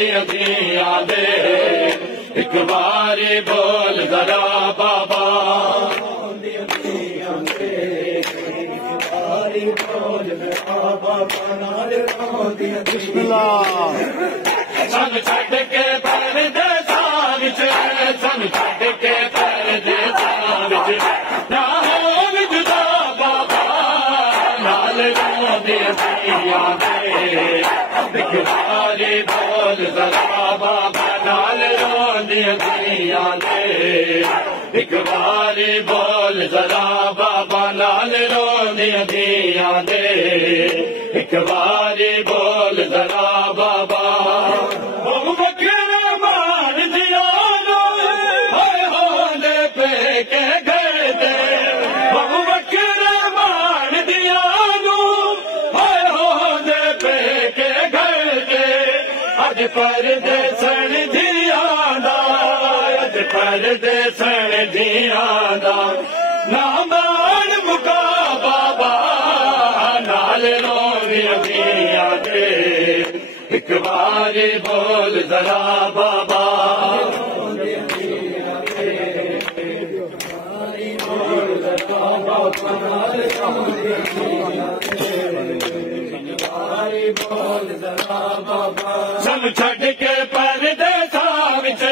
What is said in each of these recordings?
रोंदियां थियां दे एक बारी बोल जरा बाबा सन छड़ के परदेसां विच सन छड़ के परदेसां विच ना होव जुदा बाबा नाल रोंदियां थियां दे एक बारी बोल जरा बाबा नाल रोंदियां थियां दे एक बारी बोल जरा बाबा नाल रोंदियां थियां दे एक बारी बोल जरा बाबा बकरे मान दिया हाय होले पे के घर दे बकरे मान दिया हाय होले पे के घर दे अज परदेसन दिया अज परदेसन दिया ना मान मुका बाबा नाल रोंदियां थियां दे एक बारी बोल जरा बाबा सन छड़ के परदेसां विच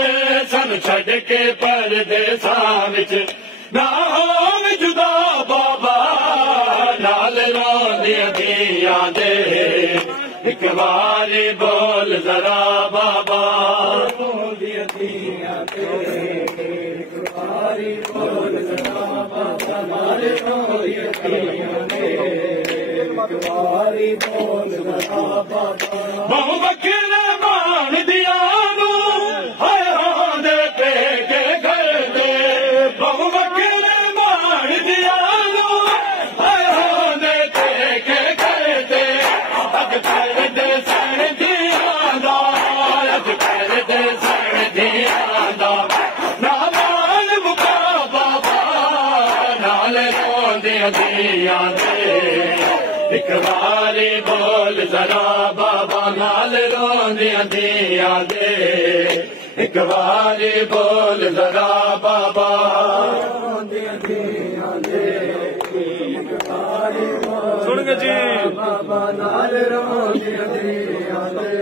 सन छड़ के परदेसां विच ना होव जुदा बाबा नाल रोंदियां थियां दे एक बारी बोल जरा बाबा रोंदियां थियां दे एक बारी बोल जरा बाबा नाल रोंदियां थियां दे एक बारी बोल जरा बाबा बहु बकरे मान दिया हाय होंदे पे के घर दे बहु बकरे मान दिया हाय होंदे पे के घर दे अज परदेसन दिया अज परदेसन दिया ना मान मुका बाबा नाल रोंदियां थियां दे एक बारी बोल जरा बाबा नाल रोंदियां थियां दे एक बारी बोल जरा बाबा रोंदियां थियां दे एक बारी सुन के जी बाबा नाल रोंदियां थियां दे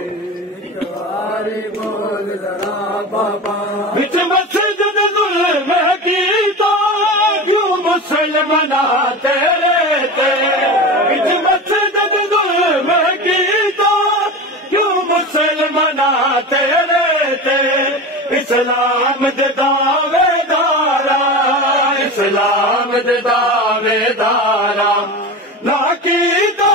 एक बारी बोल जरा बाबा विच मस्जिद जुल्म कीता क्यों मुसलमाना तेरे ते विच मस्जिद जुल्म कीता क्यों मुसलमाना तेरे ते इस्लाम दे दावेदारा इस्लाम दे दावेदारा ना कीता